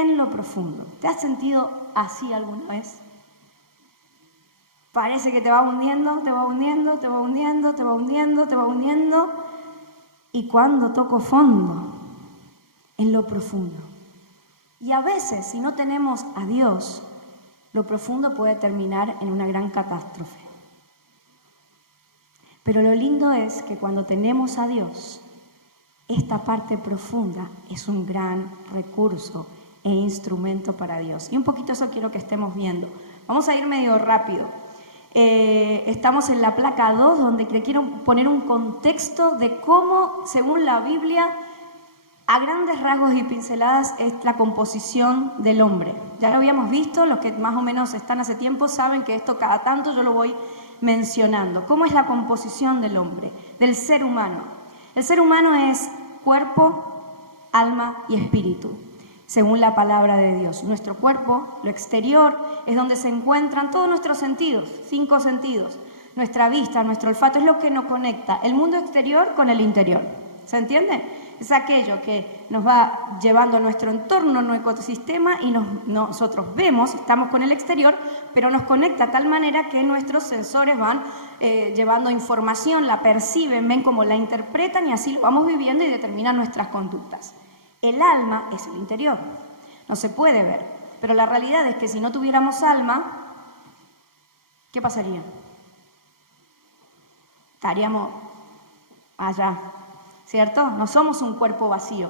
en lo profundo. ¿Te has sentido así alguna vez? Parece que te va hundiendo, te va hundiendo, te va hundiendo, te va hundiendo, te va hundiendo. Y cuando toco fondo, en lo profundo. Y a veces, si no tenemos a Dios, lo profundo puede terminar en una gran catástrofe. Pero lo lindo es que cuando tenemos a Dios, esta parte profunda es un gran recurso e instrumento para Dios. Y un poquito eso quiero que estemos viendo. Vamos a ir medio rápido. Estamos en la placa 2, donde le quiero poner un contexto de cómo, según la Biblia, a grandes rasgos y pinceladas, es la composición del hombre. Ya lo habíamos visto, los que más o menos están hace tiempo saben que esto cada tanto yo lo voy mencionando. ¿Cómo es la composición del hombre, del ser humano? El ser humano es cuerpo, alma y espíritu, según la palabra de Dios. Nuestro cuerpo, lo exterior, es donde se encuentran todos nuestros sentidos, 5 sentidos. Nuestra vista, nuestro olfato, es lo que nos conecta el mundo exterior con el interior. ¿Se entiende? Es aquello que nos va llevando a nuestro entorno, nuestro ecosistema, y nosotros vemos, estamos con el exterior, pero nos conecta de tal manera que nuestros sensores van llevando información, la perciben, ven cómo la interpretan y así lo vamos viviendo y determinan nuestras conductas. El alma es el interior, no se puede ver, pero la realidad es que si no tuviéramos alma, ¿qué pasaría? Estaríamos allá, ¿cierto? No somos un cuerpo vacío,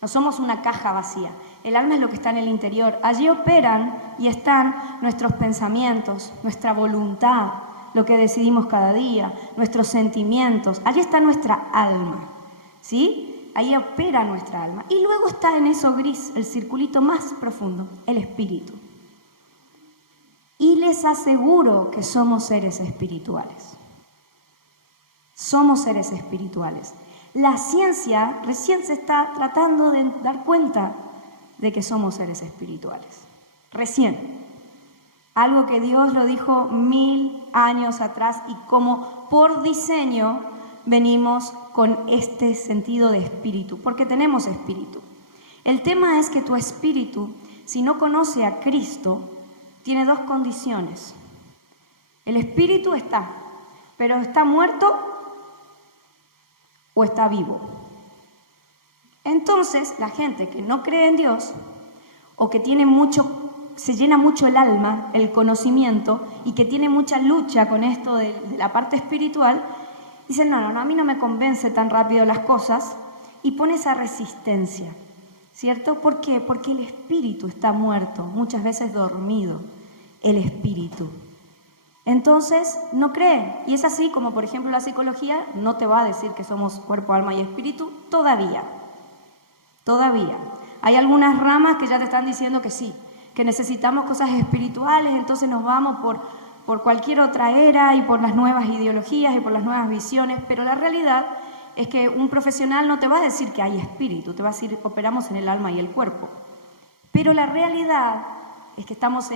no somos una caja vacía. El alma es lo que está en el interior. Allí operan y están nuestros pensamientos, nuestra voluntad, lo que decidimos cada día, nuestros sentimientos. Allí está nuestra alma, ¿sí? Ahí opera nuestra alma. Y luego está en eso gris, el circulito más profundo, el espíritu. Y les aseguro que somos seres espirituales. Somos seres espirituales. La ciencia recién se está tratando de dar cuenta de que somos seres espirituales. Recién. Algo que Dios lo dijo 1000 años atrás y como por diseño venimos con este sentido de espíritu, porque tenemos espíritu. El tema es que tu espíritu, si no conoce a Cristo, tiene 2 condiciones. El espíritu está, pero está muerto o está vivo. Entonces, la gente que no cree en Dios o que tiene se llena mucho el alma, el conocimiento, y que tiene mucha lucha con esto de la parte espiritual, dicen, no, a mí no me convence tan rápido las cosas, y pone esa resistencia, ¿cierto? ¿Por qué? Porque el espíritu está muerto, muchas veces dormido, el espíritu. Entonces, no cree. Y es así como, por ejemplo, la psicología no te va a decir que somos cuerpo, alma y espíritu todavía. Todavía. Hay algunas ramas que ya te están diciendo que sí, que necesitamos cosas espirituales, entonces nos vamos por cualquier otra era y por las nuevas ideologías y por las nuevas visiones, pero la realidad es que un profesional no te va a decir que hay espíritu, te va a decir operamos en el alma y el cuerpo. Pero la realidad es que estamos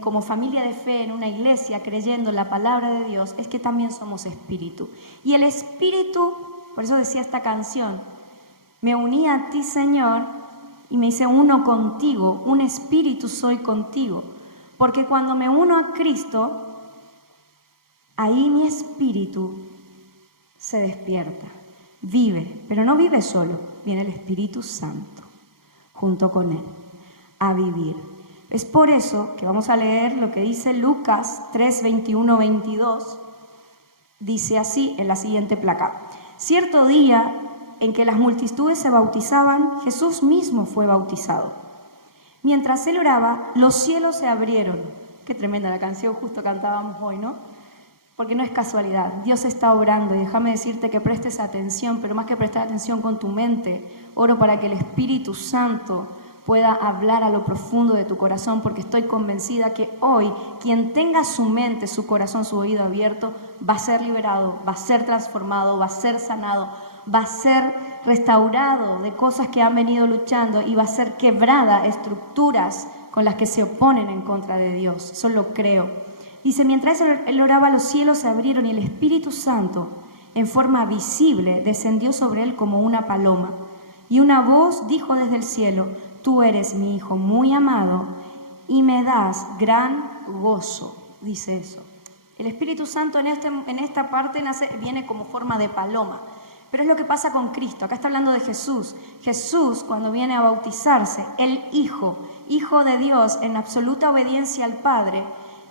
como familia de fe en una iglesia creyendo en la palabra de Dios, es que también somos espíritu. Y el espíritu, por eso decía esta canción, me uní a ti, Señor, y me hice uno contigo, un espíritu soy contigo. Porque cuando me uno a Cristo, ahí mi espíritu se despierta, vive, pero no vive solo, viene el Espíritu Santo junto con él a vivir. Es por eso que vamos a leer lo que dice Lucas 3, 21, 22. Dice así en la siguiente placa. Cierto día en que las multitudes se bautizaban, Jesús mismo fue bautizado. Mientras él oraba, los cielos se abrieron. Qué tremenda la canción, justo cantábamos hoy, ¿no? Porque no es casualidad, Dios está obrando y déjame decirte que prestes atención, pero más que prestar atención con tu mente, oro para que el Espíritu Santo pueda hablar a lo profundo de tu corazón, porque estoy convencida que hoy quien tenga su mente, su corazón, su oído abierto, va a ser liberado, va a ser transformado, va a ser sanado, va a ser restaurado de cosas que han venido luchando y va a ser quebrada estructuras con las que se oponen en contra de Dios. Eso lo creo. Dice, mientras él oraba, los cielos se abrieron y el Espíritu Santo, en forma visible, descendió sobre él como una paloma. Y una voz dijo desde el cielo, tú eres mi Hijo muy amado y me das gran gozo, dice eso. El Espíritu Santo en esta parte viene como forma de paloma, pero es lo que pasa con Cristo. Acá está hablando de Jesús. Jesús, cuando viene a bautizarse, el Hijo de Dios en absoluta obediencia al Padre,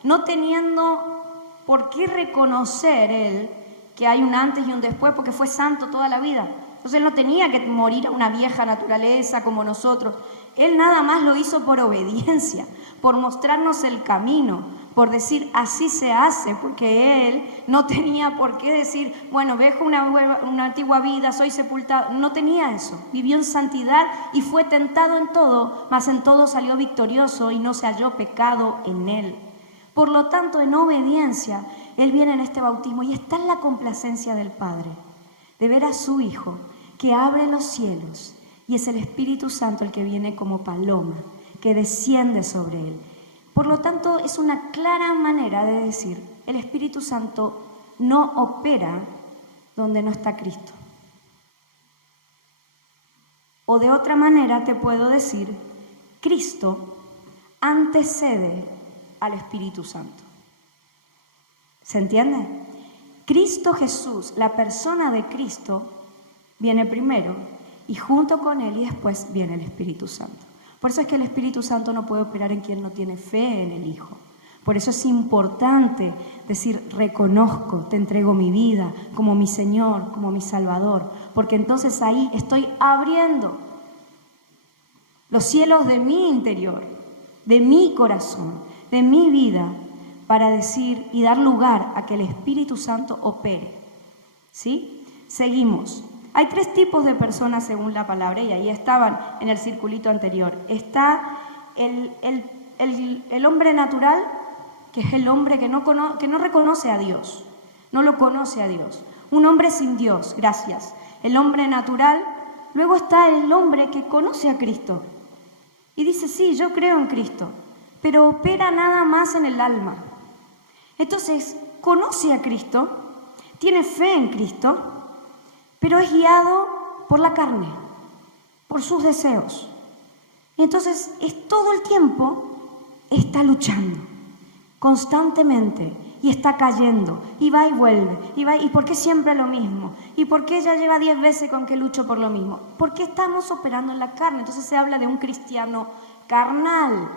no teniendo por qué reconocer Él que hay un antes y un después, porque fue santo toda la vida. Entonces Él no tenía que morir a una vieja naturaleza como nosotros. Él nada más lo hizo por obediencia, por mostrarnos el camino, por decir así se hace, porque Él no tenía por qué decir, bueno, dejo una antigua vida, soy sepultado. No tenía eso. Vivió en santidad y fue tentado en todo, mas en todo salió victorioso y no se halló pecado en Él. Por lo tanto, en obediencia, Él viene en este bautismo y está en la complacencia del Padre, de ver a su Hijo que abre los cielos y es el Espíritu Santo el que viene como paloma, que desciende sobre Él. Por lo tanto, es una clara manera de decir, el Espíritu Santo no opera donde no está Cristo. O de otra manera te puedo decir, Cristo antecede al Espíritu Santo. ¿Se entiende? Cristo Jesús, la persona de Cristo, viene primero y junto con Él y después viene el Espíritu Santo. Por eso es que el Espíritu Santo no puede operar en quien no tiene fe en el Hijo. Por eso es importante decir, reconozco, te entrego mi vida como mi Señor, como mi Salvador, porque entonces ahí estoy abriendo los cielos de mi interior, de mi corazón, de mi vida, para decir y dar lugar a que el Espíritu Santo opere. ¿Sí? Seguimos. Hay 3 tipos de personas según la palabra y ahí estaban en el circulito anterior. Está el hombre natural, que es el hombre que no reconoce a Dios, no lo conoce a Dios. Un hombre sin Dios, gracias. El hombre natural. Luego está el hombre que conoce a Cristo y dice, sí, yo creo en Cristo, pero opera nada más en el alma. Entonces, conoce a Cristo, tiene fe en Cristo, pero es guiado por la carne, por sus deseos. Y entonces, todo el tiempo está luchando, constantemente, y está cayendo, y va y vuelve, ¿y por qué siempre lo mismo? ¿Y por qué ya lleva 10 veces con que lucho por lo mismo? Porque estamos operando en la carne. Entonces se habla de un cristiano carnal.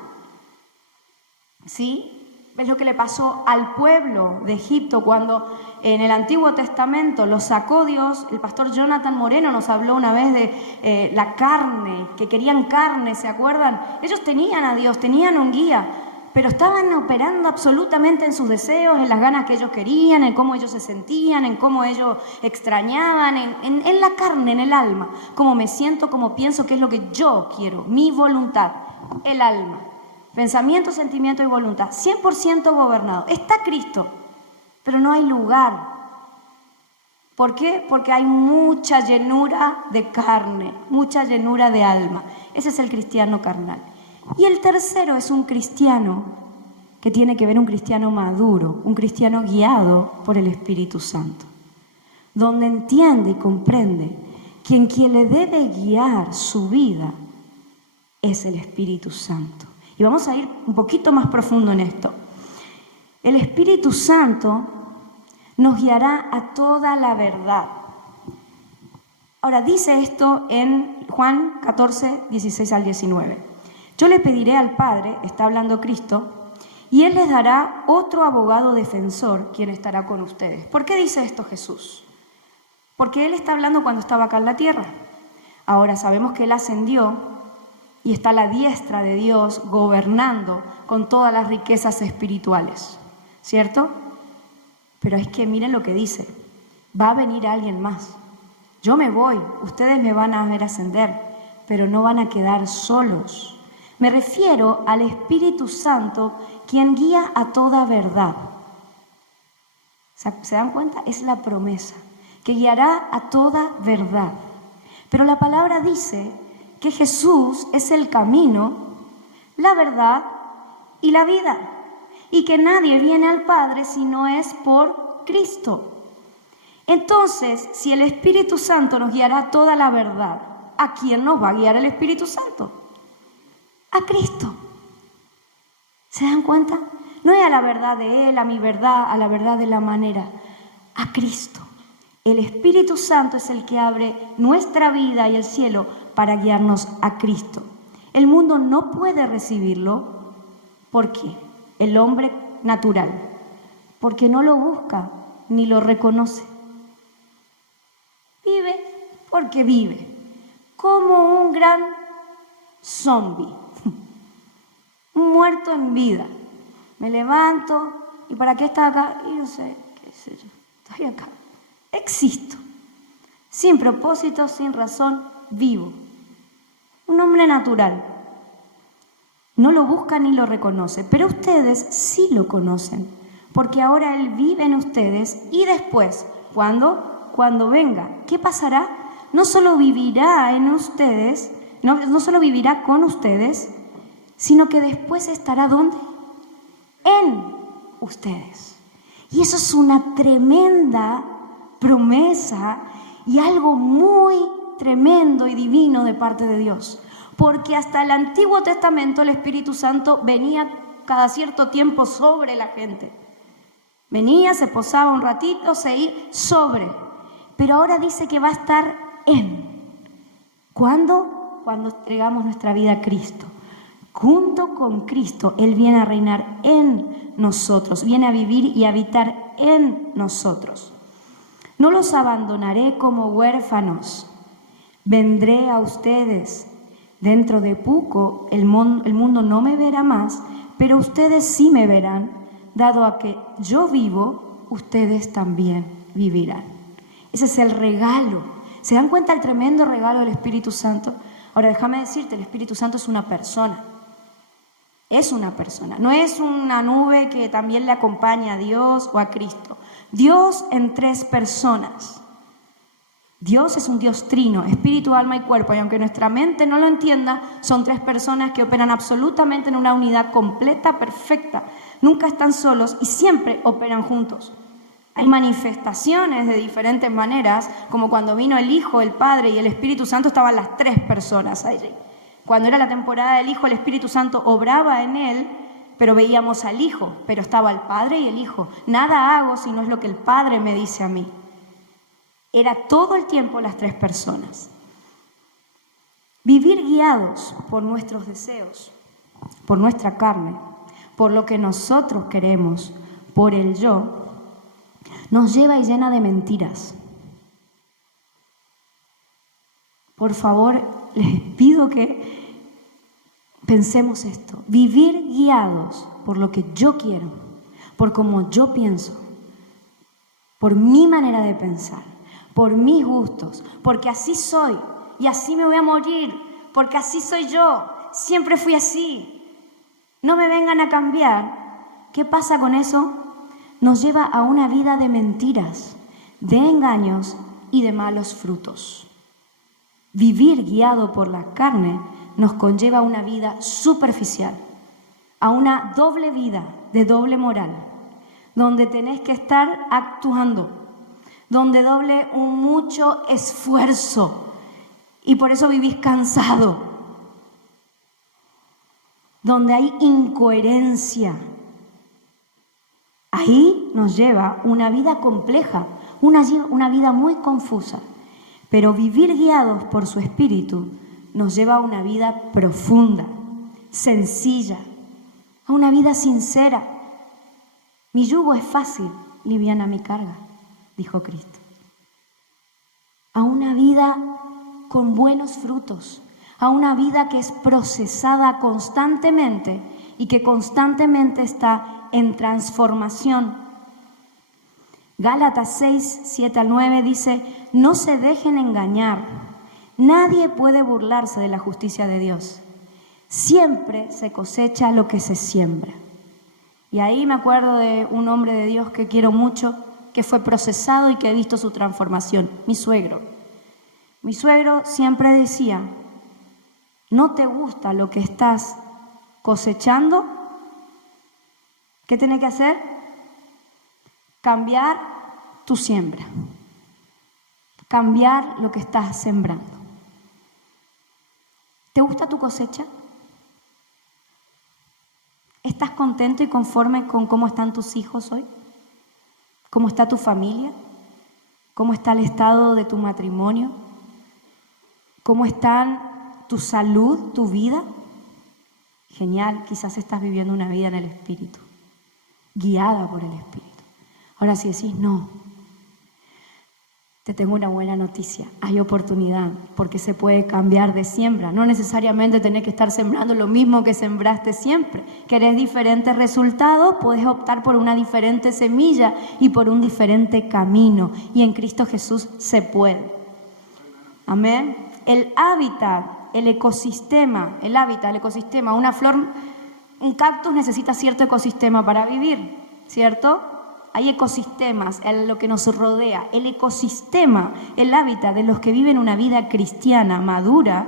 ¿Sí? Es lo que le pasó al pueblo de Egipto cuando en el Antiguo Testamento lo sacó Dios. El pastor Jonathan Moreno nos habló una vez de la carne, que querían carne, ¿se acuerdan? Ellos tenían a Dios, tenían un guía, pero estaban operando absolutamente en sus deseos, en las ganas que ellos querían, en cómo ellos se sentían, en cómo ellos extrañaban, en la carne, en el alma. Cómo me siento, cómo pienso, qué es lo que yo quiero, mi voluntad, el alma. Pensamiento, sentimiento y voluntad, 100% gobernado. Está Cristo, pero no hay lugar. ¿Por qué? Porque hay mucha llenura de carne, mucha llenura de alma. Ese es el cristiano carnal. Y el tercero es un cristiano que tiene que ver un cristiano maduro, un cristiano guiado por el Espíritu Santo, donde entiende y comprende que quien le debe guiar su vida es el Espíritu Santo. Y vamos a ir un poquito más profundo en esto. El Espíritu Santo nos guiará a toda la verdad. Ahora, dice esto en Juan 14, 16 al 19. Yo le pediré al Padre, está hablando Cristo, y Él les dará otro abogado defensor, quien estará con ustedes. ¿Por qué dice esto Jesús? Porque Él está hablando cuando estaba acá en la tierra. Ahora sabemos que Él ascendió y está a la diestra de Dios gobernando con todas las riquezas espirituales, ¿cierto? Pero es que miren lo que dice, va a venir alguien más. Yo me voy, ustedes me van a ver ascender, pero no van a quedar solos. Me refiero al Espíritu Santo, quien guía a toda verdad. ¿Se dan cuenta? Es la promesa, que guiará a toda verdad. Pero la palabra dice que Jesús es el camino, la verdad y la vida, y que nadie viene al Padre si no es por Cristo. Entonces, si el Espíritu Santo nos guiará a toda la verdad, ¿a quién nos va a guiar el Espíritu Santo? A Cristo. ¿Se dan cuenta? No es a la verdad de Él, a mi verdad, a la verdad de la manera. A Cristo. El Espíritu Santo es el que abre nuestra vida y el cielo para guiarnos a Cristo. El mundo no puede recibirlo. ¿Por qué? El hombre natural. Porque no lo busca ni lo reconoce. Vive porque vive. Como un gran zombie. Un muerto en vida. Me levanto y ¿para qué está acá? Y no sé, qué sé yo. Estoy acá. Existo. Sin propósito, sin razón, vivo. Un hombre natural. No lo busca ni lo reconoce, pero ustedes sí lo conocen, porque ahora Él vive en ustedes y después, cuando venga, ¿qué pasará? No solo vivirá en ustedes, no solo vivirá con ustedes, sino que después estará ¿dónde? En ustedes. Y eso es una tremenda promesa y algo muy tremendo y divino de parte de Dios. Porque hasta el Antiguo Testamento el Espíritu Santo venía cada cierto tiempo sobre la gente. Venía, se posaba un ratito, se iba sobre. Pero ahora dice que va a estar en. ¿Cuándo? Cuando entregamos nuestra vida a Cristo. Junto con Cristo, Él viene a reinar en nosotros, viene a vivir y habitar en nosotros. No los abandonaré como huérfanos, vendré a ustedes. Dentro de poco el mundo no me verá más, pero ustedes sí me verán, dado a que yo vivo, ustedes también vivirán. Ese es el regalo. ¿Se dan cuenta del tremendo regalo del Espíritu Santo? Ahora déjame decirte, el Espíritu Santo es una persona. Es una persona, no es una nube que también le acompaña a Dios o a Cristo. Dios en tres personas. Dios es un Dios trino, espíritu, alma y cuerpo, y aunque nuestra mente no lo entienda, son tres personas que operan absolutamente en una unidad completa, perfecta. Nunca están solos y siempre operan juntos. Hay manifestaciones de diferentes maneras, como cuando vino el Hijo, el Padre y el Espíritu Santo, estaban las tres personas allí. Cuando era la temporada del Hijo, el Espíritu Santo obraba en él, pero veíamos al Hijo, pero estaba el Padre y el Hijo. Nada hago si no es lo que el Padre me dice a mí. Era todo el tiempo las tres personas. Vivir guiados por nuestros deseos, por nuestra carne, por lo que nosotros queremos, por el yo, nos lleva y llena de mentiras. Por favor, les pido que pensemos esto. Vivir guiados por lo que yo quiero, por cómo yo pienso, por mi manera de pensar, por mis gustos, porque así soy y así me voy a morir, porque así soy yo, siempre fui así. No me vengan a cambiar. ¿Qué pasa con eso? Nos lleva a una vida de mentiras, de engaños y de malos frutos. Vivir guiado por la carne nos conlleva a una vida superficial, a una doble vida de doble moral, donde tenés que estar actuando, donde doble un mucho esfuerzo y por eso vivís cansado, donde hay incoherencia. Ahí nos lleva una vida compleja, una vida muy confusa, pero vivir guiados por su Espíritu nos lleva a una vida profunda, sencilla, a una vida sincera. Mi yugo es fácil, liviana mi carga, dijo Cristo. A una vida con buenos frutos, a una vida que es procesada constantemente y que constantemente está en transformación. Gálatas 6, 7 al 9 dice: no se dejen engañar, nadie puede burlarse de la justicia de Dios. Siempre se cosecha lo que se siembra. Y ahí me acuerdo de un hombre de Dios que quiero mucho, que fue procesado y que he visto su transformación, mi suegro. Mi suegro siempre decía: ¿no te gusta lo que estás cosechando? ¿Qué tenés que hacer? Cambiar tu siembra. Cambiar lo que estás sembrando. ¿Te gusta tu cosecha? ¿Estás contento y conforme con cómo están tus hijos hoy? ¿Cómo está tu familia? ¿Cómo está el estado de tu matrimonio? ¿Cómo están tu salud, tu vida? Genial, quizás estás viviendo una vida en el Espíritu, guiada por el Espíritu. Ahora si decís no, te tengo una buena noticia, hay oportunidad, porque se puede cambiar de siembra. No necesariamente tenés que estar sembrando lo mismo que sembraste siempre. ¿Querés diferentes resultados? Podés optar por una diferente semilla y por un diferente camino. Y en Cristo Jesús se puede. Amén. El hábitat, el ecosistema, una flor, un cactus necesita cierto ecosistema para vivir, ¿cierto? Hay ecosistemas en lo que nos rodea. El ecosistema, el hábitat de los que viven una vida cristiana madura,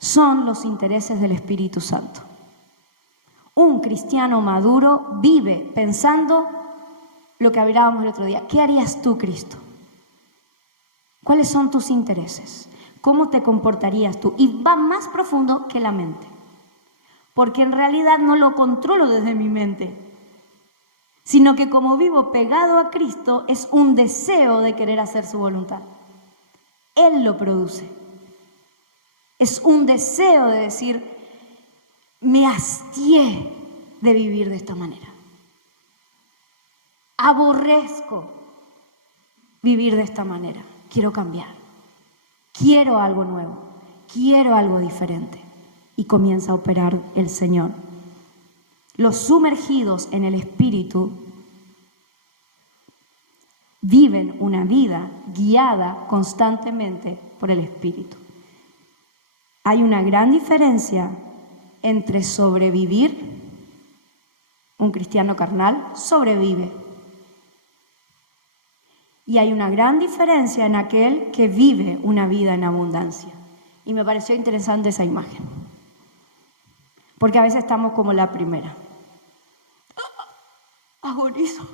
son los intereses del Espíritu Santo. Un cristiano maduro vive pensando lo que hablábamos el otro día. ¿Qué harías tú, Cristo? ¿Cuáles son tus intereses? ¿Cómo te comportarías tú? Y va más profundo que la mente. Porque en realidad no lo controlo desde mi mente, sino que como vivo pegado a Cristo, es un deseo de querer hacer su voluntad. Él lo produce. Es un deseo de decir, me hastié de vivir de esta manera. Aborrezco vivir de esta manera. Quiero cambiar. Quiero algo nuevo. Quiero algo diferente. Y comienza a operar el Señor. Los sumergidos en el Espíritu viven una vida guiada constantemente por el Espíritu. Hay una gran diferencia entre sobrevivir. Un cristiano carnal sobrevive. Y hay una gran diferencia en aquel que vive una vida en abundancia. Y me pareció interesante esa imagen. Porque a veces estamos como la primera. Agonizo,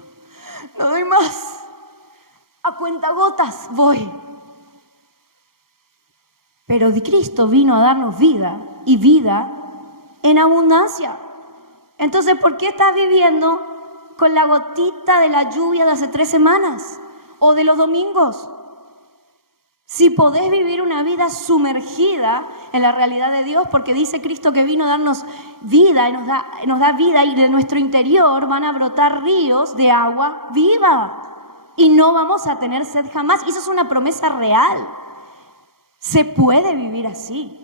no doy más. A cuentagotas voy. Pero Cristo vino a darnos vida y vida en abundancia. Entonces, ¿por qué estás viviendo con la gotita de la lluvia de hace 3 semanas o de los domingos? Si podés vivir una vida sumergida en la realidad de Dios, porque dice Cristo que vino a darnos vida y nos da vida, y de nuestro interior van a brotar ríos de agua viva y no vamos a tener sed jamás. Y eso es una promesa real. Se puede vivir así.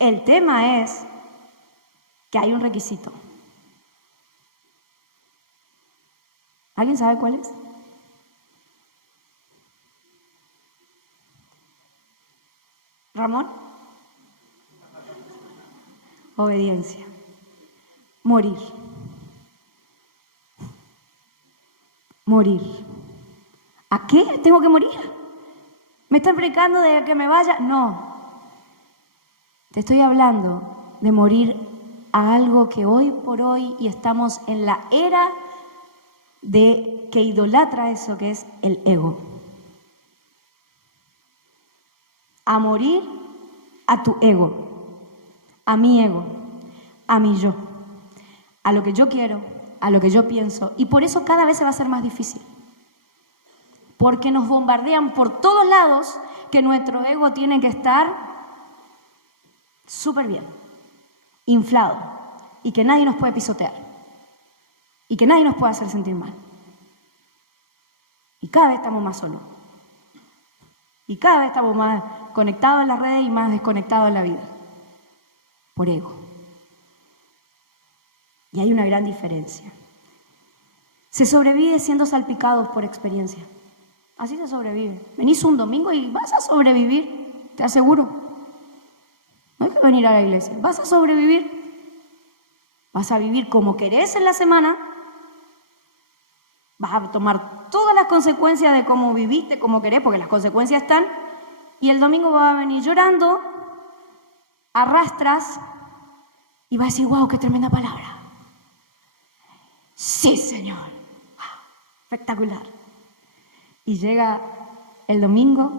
El tema es que hay un requisito. ¿Alguien sabe cuál es? ¿Ramón? Obediencia. Morir. Morir. ¿A qué tengo que morir? ¿Me están predicando de que me vaya? No. Te estoy hablando de morir a algo que hoy por hoy, y estamos en la era de que idolatra eso, que es el ego. A morir a tu ego, a mi ego, a mi yo, a lo que yo quiero, a lo que yo pienso. Y por eso cada vez se va a hacer más difícil. Porque nos bombardean por todos lados que nuestro ego tiene que estar súper bien, inflado, y que nadie nos puede pisotear, y que nadie nos puede hacer sentir mal. Y cada vez estamos más solos. Y cada vez estamos más conectados en las redes y más desconectados en la vida. Por ego. Y hay una gran diferencia. Se sobrevive siendo salpicados por experiencia. Así se sobrevive. Venís un domingo y vas a sobrevivir, te aseguro. No hay que venir a la iglesia. Vas a sobrevivir. Vas a vivir como querés en la semana. Vas a tomar todas las consecuencias de cómo viviste, como querés, porque las consecuencias están. Y el domingo vas a venir llorando, arrastras, y vas a decir, wow, qué tremenda palabra. Sí, Señor. Espectacular. Y llega el domingo,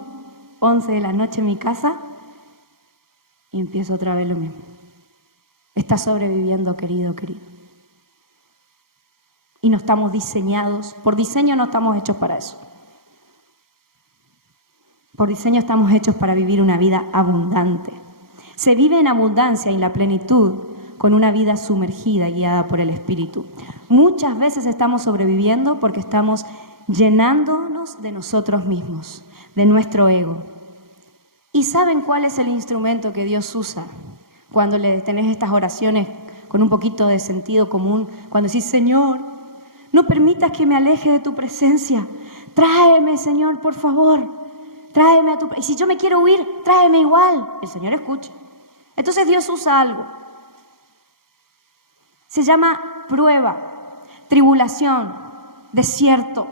11 de la noche en mi casa, y empiezo otra vez lo mismo. Estás sobreviviendo, querido, querido. y no estamos diseñados, por diseño no estamos hechos para eso. Por diseño estamos hechos para vivir una vida abundante. Se vive en abundancia y en la plenitud con una vida sumergida y guiada por el Espíritu. Muchas veces estamos sobreviviendo porque estamos llenándonos de nosotros mismos, de nuestro ego. ¿Y saben cuál es el instrumento que Dios usa cuando le tenés estas oraciones con un poquito de sentido común? Cuando decís, Señor, no permitas que me aleje de tu presencia. Tráeme, Señor, por favor. Tráeme a tu presencia. Y si yo me quiero huir, tráeme igual. El Señor escucha. Entonces Dios usa algo. Se llama prueba, tribulación, desierto.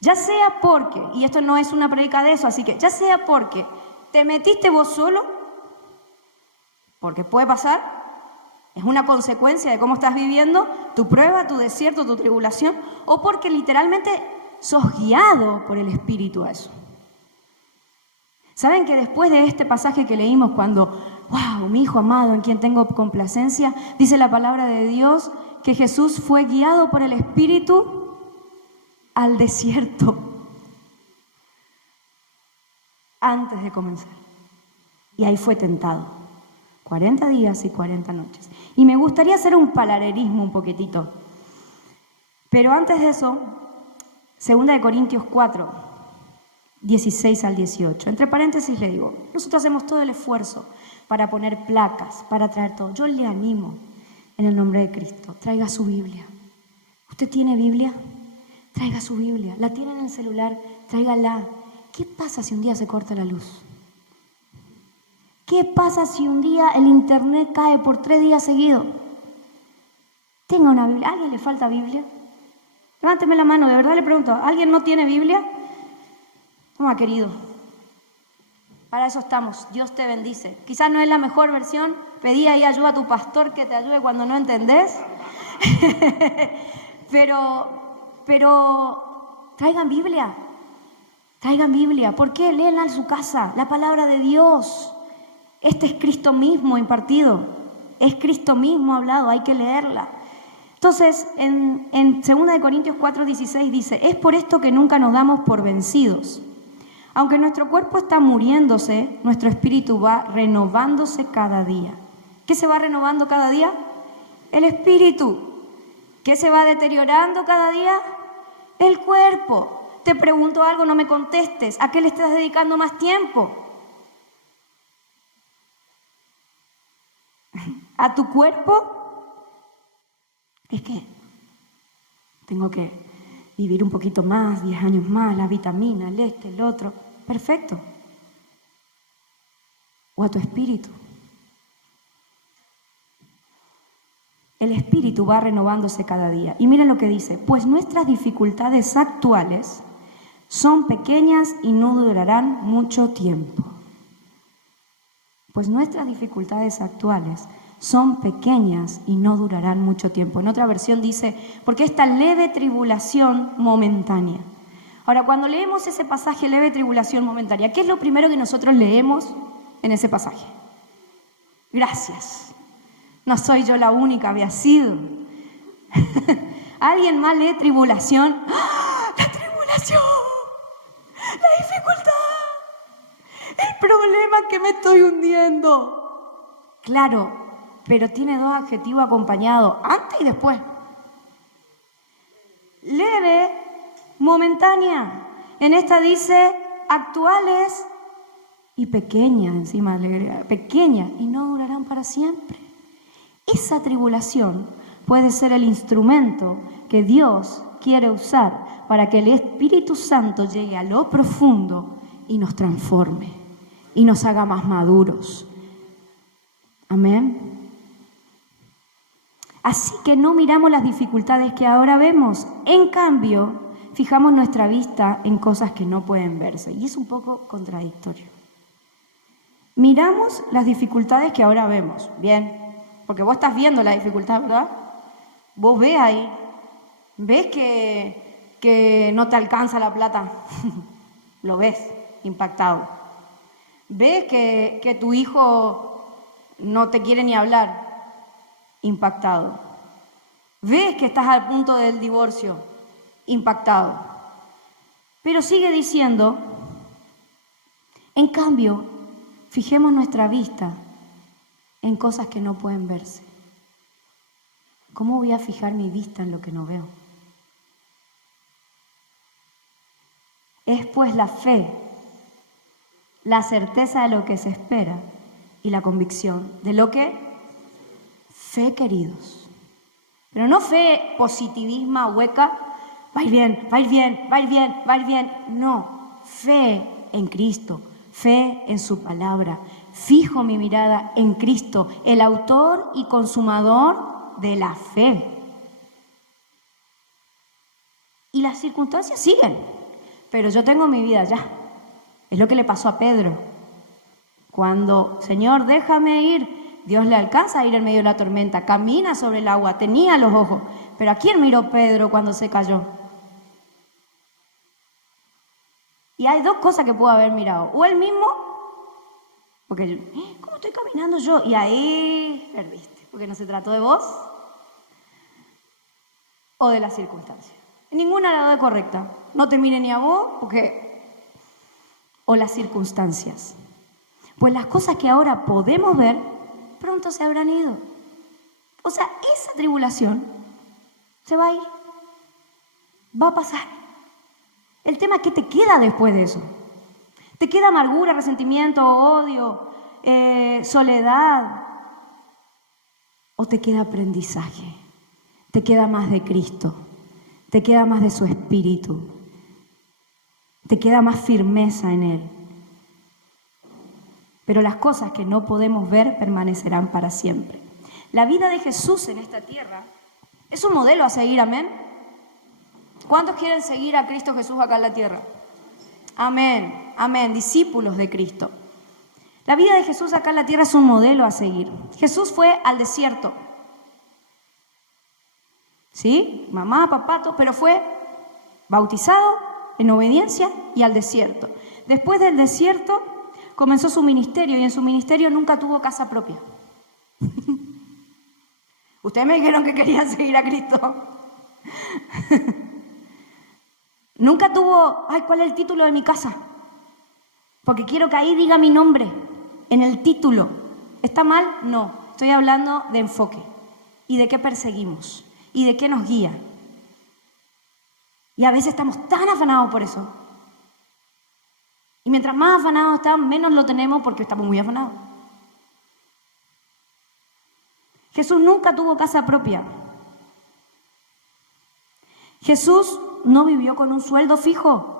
Ya sea porque, y esto no es una predica de eso, así que ya sea porque te metiste vos solo, porque puede pasar, es una consecuencia de cómo estás viviendo tu prueba, tu desierto, tu tribulación, o porque literalmente sos guiado por el Espíritu a eso. ¿Saben que después de este pasaje que leímos, cuando, wow, mi Hijo amado en quien tengo complacencia, dice la palabra de Dios que Jesús fue guiado por el Espíritu al desierto antes de comenzar? Y ahí fue tentado. 40 días y 40 noches. Y me gustaría hacer un paralelismo un poquitito. Pero antes de eso, 2 Corintios 4, 16 al 18. Entre paréntesis le digo, nosotros hacemos todo el esfuerzo para poner placas, para traer todo. Yo le animo, en el nombre de Cristo, traiga su Biblia. ¿Usted tiene Biblia? Traiga su Biblia. ¿La tiene en el celular? Tráigala. ¿Qué pasa si un día se corta la luz? ¿Qué pasa si un día el internet cae por 3 días seguidos? Tenga una Biblia. ¿A alguien le falta Biblia? Levánteme la mano, de verdad le pregunto. ¿Alguien no tiene Biblia? Toma, querido. Para eso estamos. Dios te bendice. Quizás no es la mejor versión. Pedí ahí ayuda a tu pastor que te ayude cuando no entendés. Pero traigan Biblia. Traigan Biblia. ¿Por qué? Léenla en su casa. La palabra de Dios. Este es Cristo mismo impartido. Es Cristo mismo hablado. Hay que leerla. Entonces, en 2 Corintios 4, 16 dice, es por esto que nunca nos damos por vencidos. Aunque nuestro cuerpo está muriéndose, nuestro espíritu va renovándose cada día. ¿Qué se va renovando cada día? El espíritu. ¿Qué se va deteriorando cada día? El cuerpo. Te pregunto algo, no me contestes. ¿A qué le estás dedicando más tiempo? ¿A tu cuerpo? Es que tengo que vivir un poquito más, 10 años más, la vitamina, el otro. Perfecto. O a tu espíritu. El espíritu va renovándose cada día. Y miren lo que dice, pues nuestras dificultades actuales son pequeñas y no durarán mucho tiempo. Pues nuestras dificultades actuales son pequeñas y no durarán mucho tiempo. En otra versión dice, porque esta leve tribulación momentánea. Ahora, cuando leemos ese pasaje, leve tribulación momentánea, ¿qué es lo primero que nosotros leemos en ese pasaje? Gracias. No soy yo la única, había sido. ¿Alguien más lee tribulación? ¡Ah! ¡La tribulación! ¡La dificultad! ¡El problema que me estoy hundiendo! Claro, pero tiene 2 adjetivos acompañados, antes y después. Leve, momentánea. En esta dice actuales y pequeñas, encima le agrega, pequeñas y no durarán para siempre. Esa tribulación puede ser el instrumento que Dios quiere usar para que el Espíritu Santo llegue a lo profundo y nos transforme y nos haga más maduros. Amén. Así que no miramos las dificultades que ahora vemos. En cambio, fijamos nuestra vista en cosas que no pueden verse. Y es un poco contradictorio. Miramos las dificultades que ahora vemos. Bien, porque vos estás viendo la dificultad, ¿verdad? Vos ves ahí. Ves que no te alcanza la plata. Lo ves, impactado. Ves que tu hijo no te quiere ni hablar. Impactado. Ves que estás al punto del divorcio, impactado. Pero sigue diciendo, en cambio, fijemos nuestra vista en cosas que no pueden verse. ¿Cómo voy a fijar mi vista en lo que no veo? Es pues la fe, la certeza de lo que se espera y la convicción de lo que fe, queridos. Pero no fe positivismo hueca, va a ir bien, va a ir bien, va a ir bien, va a ir bien. No, fe en Cristo, fe en su palabra. Fijo mi mirada en Cristo, el autor y consumador de la fe. Y las circunstancias siguen, pero yo tengo mi vida ya. Es lo que le pasó a Pedro. Cuando, Señor, déjame ir, Dios le alcanza a ir en medio de la tormenta, camina sobre el agua, tenía los ojos. Pero ¿a quién miró Pedro cuando se cayó? Y hay dos cosas que pudo haber mirado. O él mismo, porque ¿cómo estoy caminando yo? Y ahí perdiste, porque no se trató de vos o de las circunstancias. Ninguna la da correcta. No te mire ni a vos, porque o las circunstancias. Pues las cosas que ahora podemos ver, pronto se habrán ido. O sea, esa tribulación se va a ir. Va a pasar. El tema es qué te queda después de eso. ¿Te queda amargura, resentimiento, odio, soledad? ¿O te queda aprendizaje? ¿Te queda más de Cristo? ¿Te queda más de su Espíritu? ¿Te queda más firmeza en Él? Pero las cosas que no podemos ver permanecerán para siempre. La vida de Jesús en esta tierra es un modelo a seguir, amén. ¿Cuántos quieren seguir a Cristo Jesús acá en la tierra? Amén, amén, discípulos de Cristo. La vida de Jesús acá en la tierra es un modelo a seguir. Jesús fue al desierto. ¿Sí? Mamá, papá, todo, pero fue bautizado en obediencia y al desierto. Después del desierto comenzó su ministerio y en su ministerio nunca tuvo casa propia. Ustedes me dijeron que querían seguir a Cristo. Nunca tuvo, ¿cuál es el título de mi casa? Porque quiero que ahí diga mi nombre, en el título. ¿Está mal? No. Estoy hablando de enfoque y de qué perseguimos y de qué nos guía. Y a veces estamos tan afanados por eso. Y mientras más afanados estamos, menos lo tenemos porque estamos muy afanados. Jesús nunca tuvo casa propia. Jesús no vivió con un sueldo fijo.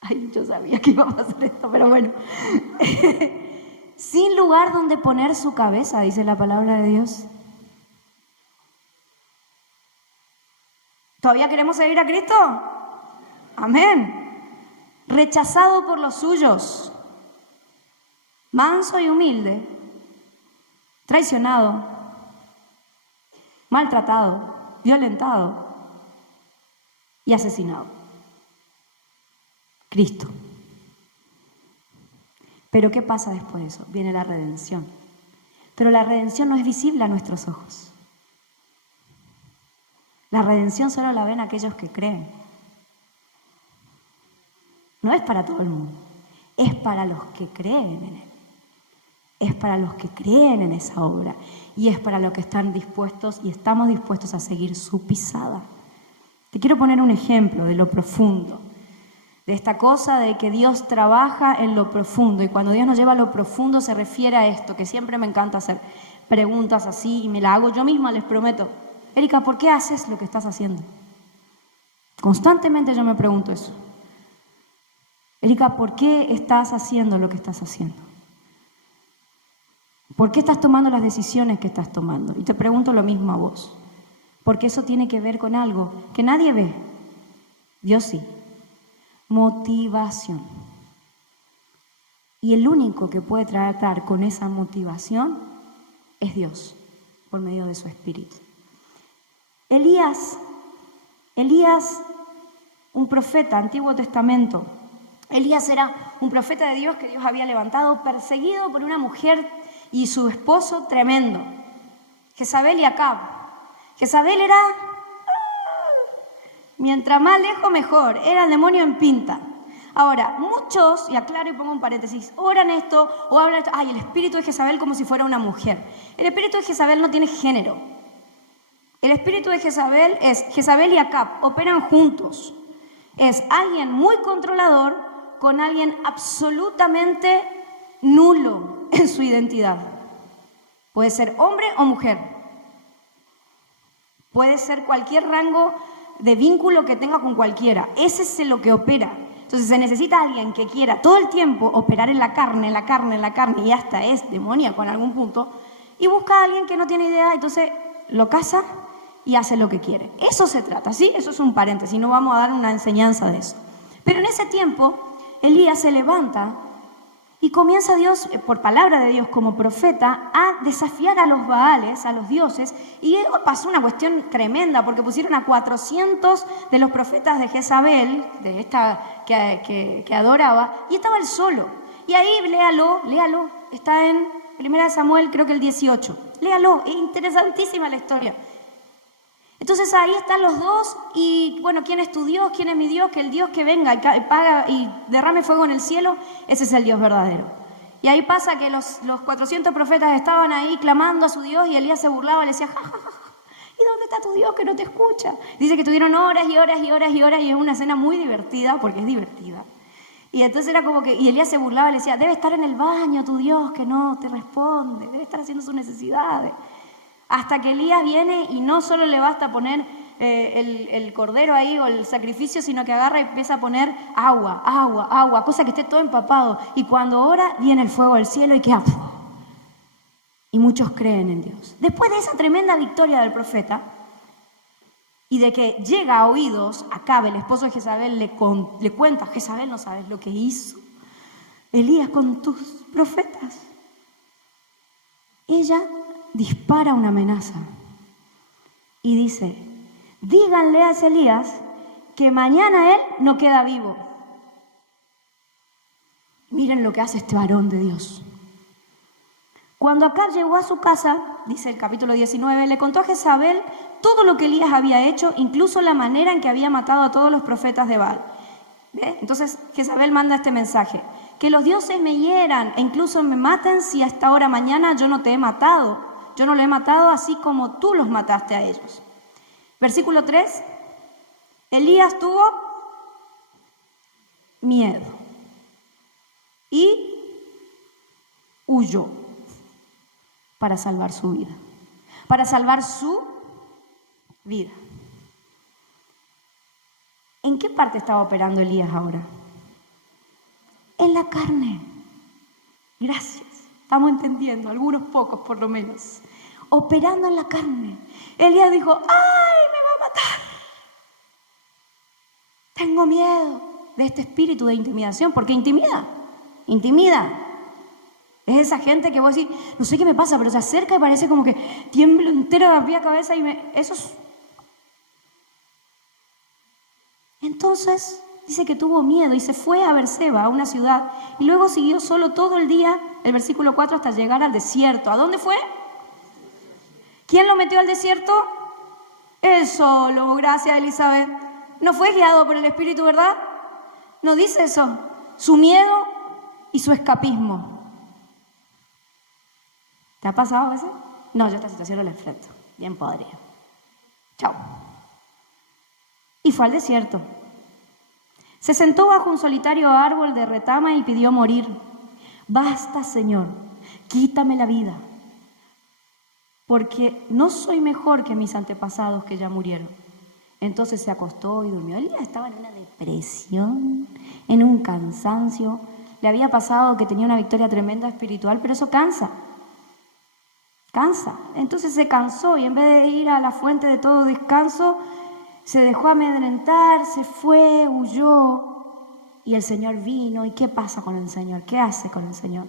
Ay, yo sabía que iba a pasar esto, pero bueno. Sin lugar donde poner su cabeza, dice la palabra de Dios. ¿Todavía queremos seguir a Cristo? Amén. Rechazado por los suyos, manso y humilde, traicionado, maltratado, violentado y asesinado. Cristo. Pero ¿qué pasa después de eso? Viene la redención. Pero la redención no es visible a nuestros ojos. La redención solo la ven aquellos que creen. No es para todo el mundo, es para los que creen en Él. Es para los que creen en esa obra y es para los que están dispuestos y estamos dispuestos a seguir su pisada. Te quiero poner un ejemplo de lo profundo, de esta cosa de que Dios trabaja en lo profundo, y cuando Dios nos lleva a lo profundo se refiere a esto, que siempre me encanta hacer preguntas así y me la hago yo misma, les prometo. Erika, ¿por qué haces lo que estás haciendo? Constantemente yo me pregunto eso. Erika, ¿por qué estás haciendo lo que estás haciendo? ¿Por qué estás tomando las decisiones que estás tomando? Y te pregunto lo mismo a vos. Porque eso tiene que ver con algo que nadie ve. Dios sí. Motivación. Y el único que puede tratar con esa motivación es Dios, por medio de su Espíritu. Elías, un profeta, Antiguo Testamento. Elías era un profeta de Dios que Dios había levantado, perseguido por una mujer y su esposo tremendo, Jezabel y Acab. Jezabel era, mientras más lejos mejor, era el demonio en pinta. Ahora, muchos, y aclaro y pongo un paréntesis, oran esto o hablan esto, el espíritu de Jezabel como si fuera una mujer. El espíritu de Jezabel no tiene género. El espíritu de Jezabel es Jezabel y Acab, operan juntos. Es alguien muy controlador con alguien absolutamente nulo en su identidad. Puede ser hombre o mujer. Puede ser cualquier rango de vínculo que tenga con cualquiera. Ese es lo que opera. Entonces se necesita alguien que quiera todo el tiempo operar en la carne, y hasta es demoníaco en algún punto, y busca a alguien que no tiene idea, entonces lo casa y hace lo que quiere. Eso se trata, ¿sí? Eso es un paréntesis, no vamos a dar una enseñanza de eso. Pero en ese tiempo, Elías se levanta y comienza Dios, por palabra de Dios como profeta, a desafiar a los Baales, a los dioses, y pasó una cuestión tremenda, porque pusieron a 400 de los profetas de Jezabel, de esta que adoraba, y estaba él solo. Y ahí, léalo, está en 1 Samuel, creo que el 18. Léalo, es interesantísima la historia. Entonces ahí están los dos y bueno, ¿quién es tu Dios? ¿Quién es mi Dios? Que el Dios que venga y paga y derrame fuego en el cielo, ese es el Dios verdadero. Y ahí pasa que los 400 profetas estaban ahí clamando a su Dios y Elías se burlaba y le decía, ¿y dónde está tu Dios que no te escucha? Dice que tuvieron horas y horas y horas y horas y es una escena muy divertida porque es divertida. Y entonces era como que, y Elías se burlaba y le decía, debe estar en el baño tu Dios que no te responde, debe estar haciendo sus necesidades. Hasta que Elías viene y no solo le basta poner el cordero ahí o el sacrificio, sino que agarra y empieza a poner agua, cosa que esté todo empapado. Y cuando ora, viene el fuego del cielo y queda... Y muchos creen en Dios. Después de esa tremenda victoria del profeta y de que llega a oídos, Acab, el esposo de Jezabel, le cuenta, Jezabel no sabes lo que hizo Elías con tus profetas. Ella dispara una amenaza y dice, díganle a ese Elías que mañana él no queda vivo. Miren lo que hace este varón de Dios. Cuando Acab llegó a su casa, dice el capítulo 19, le contó a Jezabel todo lo que Elías había hecho, incluso la manera en que había matado a todos los profetas de Baal. ¿Ve? Entonces Jezabel manda este mensaje, que los dioses me hieran e incluso me maten si hasta ahora mañana yo no te he matado. Yo no lo he matado así como tú los mataste a ellos. Versículo 3. Elías tuvo miedo y huyó para salvar su vida. Para salvar su vida. ¿En qué parte estaba operando Elías ahora? En la carne. Gracias. Estamos entendiendo, algunos pocos por lo menos. Operando en la carne. Elías dijo, ¡ay, me va a matar! Tengo miedo de este espíritu de intimidación, porque intimida. Es esa gente que vos decís, no sé qué me pasa, pero se acerca y parece como que tiemblo entero de pie a cabeza y eso es... Entonces, dice que tuvo miedo y se fue a Berseba, a una ciudad, y luego siguió solo todo el día, el versículo 4, hasta llegar al desierto. ¿A dónde fue? ¿Quién lo metió al desierto? Él solo, gracias Elizabeth. No fue guiado por el Espíritu, ¿verdad? No dice eso. Su miedo y su escapismo. ¿Te ha pasado a veces? No, yo esta situación no la enfrento. Bien podría. Chao. Y fue al desierto. Se sentó bajo un solitario árbol de retama y pidió morir. Basta, Señor, quítame la vida, porque no soy mejor que mis antepasados que ya murieron. Entonces se acostó y durmió. Elías estaba en una depresión, en un cansancio. Le había pasado que tenía una victoria tremenda espiritual, pero eso cansa. Entonces se cansó y en vez de ir a la fuente de todo descanso, se dejó amedrentar, se fue, huyó. Y el Señor vino. ¿Y qué pasa con el Señor? ¿Qué hace con el Señor?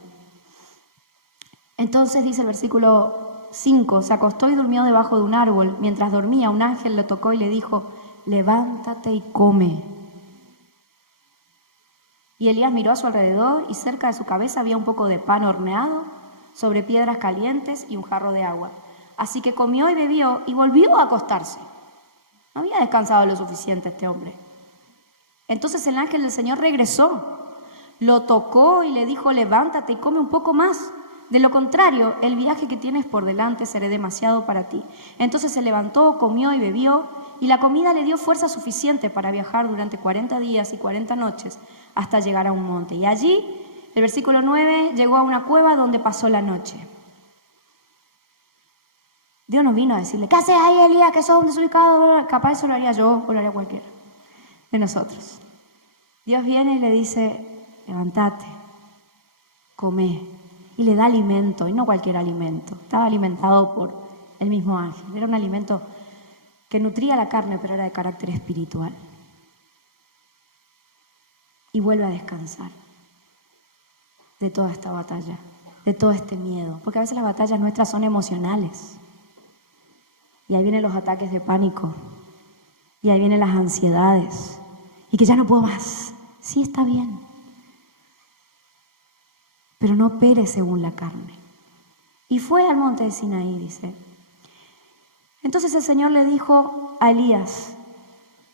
Entonces dice el versículo 5, se acostó y durmió debajo de un árbol. Mientras dormía, un ángel lo tocó y le dijo, levántate y come. Y Elías miró a su alrededor y cerca de su cabeza había un poco de pan horneado, sobre piedras calientes y un jarro de agua. Así que comió y bebió y volvió a acostarse. No había descansado lo suficiente este hombre. Entonces el ángel del Señor regresó, lo tocó y le dijo: levántate y come un poco más. De lo contrario, el viaje que tienes por delante será demasiado para ti. Entonces se levantó, comió y bebió, y la comida le dio fuerza suficiente para viajar durante 40 días y 40 noches hasta llegar a un monte. Y allí, el versículo 9, llegó a una cueva donde pasó la noche. Dios no vino a decirle: ¿qué haces ahí, Elías? Que sos un desubicado. Capaz eso lo haría yo o lo haría cualquiera de nosotros. Dios viene y le dice: levántate, come. Y le da alimento, y no cualquier alimento. Estaba alimentado por el mismo ángel. Era un alimento que nutría la carne, pero era de carácter espiritual. Y vuelve a descansar de toda esta batalla, de todo este miedo. Porque a veces las batallas nuestras son emocionales. Y ahí vienen los ataques de pánico. Y ahí vienen las ansiedades. Y que ya no puedo más. Sí, está bien. Pero no opere según la carne. Y fue al monte de Sinaí, dice. Entonces el Señor le dijo a Elías: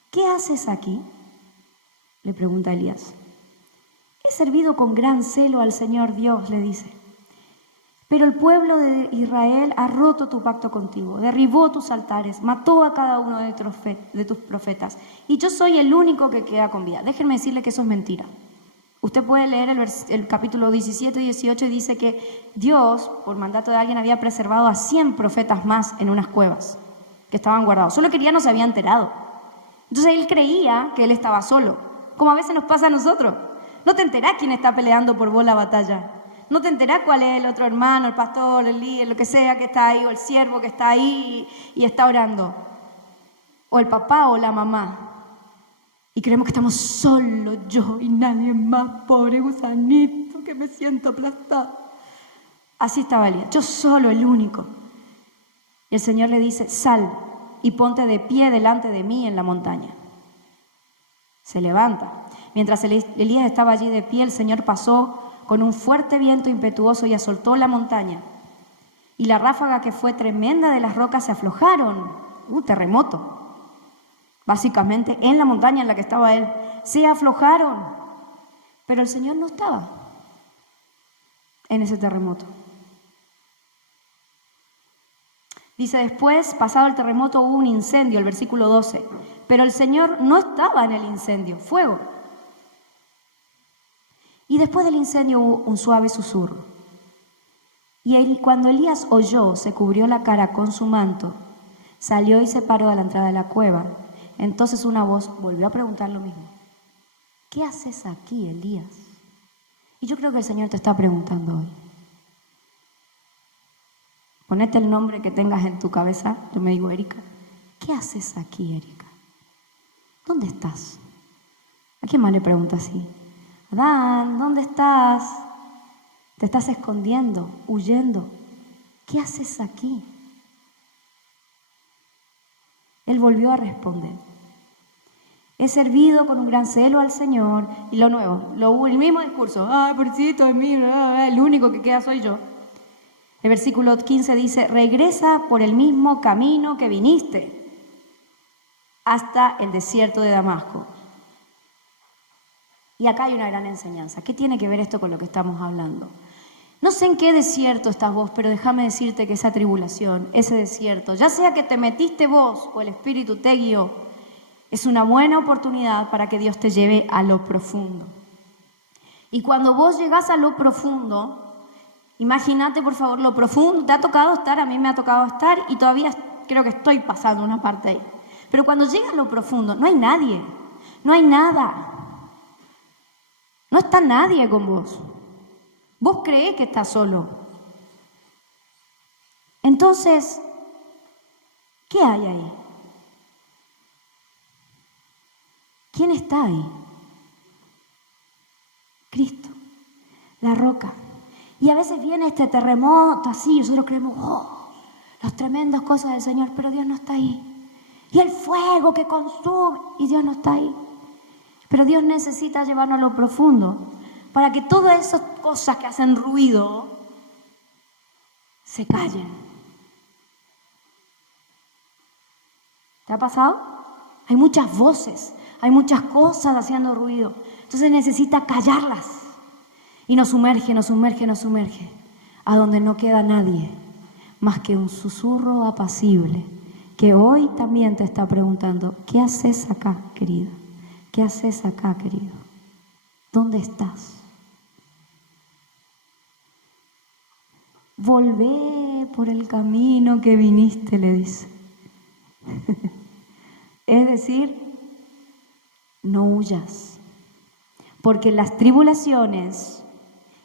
¿qué haces aquí? Le pregunta Elías. He servido con gran celo al Señor Dios, le dice. Pero el pueblo de Israel ha roto tu pacto contigo, derribó tus altares, mató a cada uno de tus profetas. Y yo soy el único que queda con vida. Déjenme decirle que eso es mentira. Usted puede leer el capítulo 17 y 18 y dice que Dios, por mandato de alguien, había preservado a 100 profetas más en unas cuevas que estaban guardados. Solo que él ya no se había enterado. Entonces él creía que él estaba solo, como a veces nos pasa a nosotros. No te enterás quién está peleando por vos la batalla. No te enterás cuál es el otro hermano, el pastor, el líder, lo que sea que está ahí, o el siervo que está ahí y está orando. O el papá o la mamá. Y creemos que estamos solos, yo y nadie más, pobre gusanito, que me siento aplastado. Así estaba Elías, yo solo, el único. Y el Señor le dice: sal y ponte de pie delante de mí en la montaña. Se levanta. Mientras Elías estaba allí de pie, el Señor pasó con un fuerte viento impetuoso y azotó la montaña. Y la ráfaga, que fue tremenda, de las rocas se aflojaron. Terremoto. Básicamente, en la montaña en la que estaba él, se aflojaron. Pero el Señor no estaba en ese terremoto. Dice después, pasado el terremoto, hubo un incendio, el versículo 12. Pero el Señor no estaba en el incendio, fuego. Y después del incendio hubo un suave susurro. Y cuando Elías oyó, se cubrió la cara con su manto, salió y se paró a la entrada de la cueva. Entonces una voz volvió a preguntar lo mismo. ¿Qué haces aquí, Elías? Y yo creo que el Señor te está preguntando hoy. Ponete el nombre que tengas en tu cabeza. Yo me digo Erika. ¿Qué haces aquí, Erika? ¿Dónde estás? ¿A quién más le pregunta así? Adán, ¿dónde estás? Te estás escondiendo, huyendo. ¿Qué haces aquí? Él volvió a responder: he servido con un gran celo al Señor. Y lo nuevo, el mismo discurso. Pobrecito de mí, el único que queda soy yo. El versículo 15 dice: regresa por el mismo camino que viniste hasta el desierto de Damasco. Y acá hay una gran enseñanza. ¿Qué tiene que ver esto con lo que estamos hablando? No sé en qué desierto estás vos, pero déjame decirte que esa tribulación, ese desierto, ya sea que te metiste vos o el Espíritu te guió, es una buena oportunidad para que Dios te lleve a lo profundo. Y cuando vos llegás a lo profundo, imagínate por favor lo profundo. Te ha tocado estar, a mí me ha tocado estar y todavía creo que estoy pasando una parte ahí. Pero cuando llegas a lo profundo, no hay nadie, no hay nada. No está nadie con vos. Vos creés que estás solo. Entonces, ¿qué hay ahí? ¿Quién está ahí? Cristo, la roca. Y a veces viene este terremoto así, nosotros creemos, las tremendas cosas del Señor, pero Dios no está ahí. Y el fuego que consume, y Dios no está ahí. Pero Dios necesita llevarnos a lo profundo para que todas esas cosas que hacen ruido se callen. ¿Te ha pasado? Hay muchas voces, hay muchas cosas haciendo ruido. Entonces necesita callarlas. Y nos sumerge a donde no queda nadie más que un susurro apacible que hoy también te está preguntando, ¿qué haces acá, querido? ¿Qué haces acá, querido? ¿Dónde estás? Volvé por el camino que viniste, le dice. Es decir, no huyas, porque las tribulaciones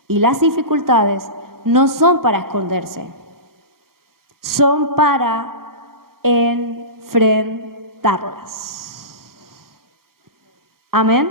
y las dificultades no son para esconderse, son para enfrentarlas. Amén.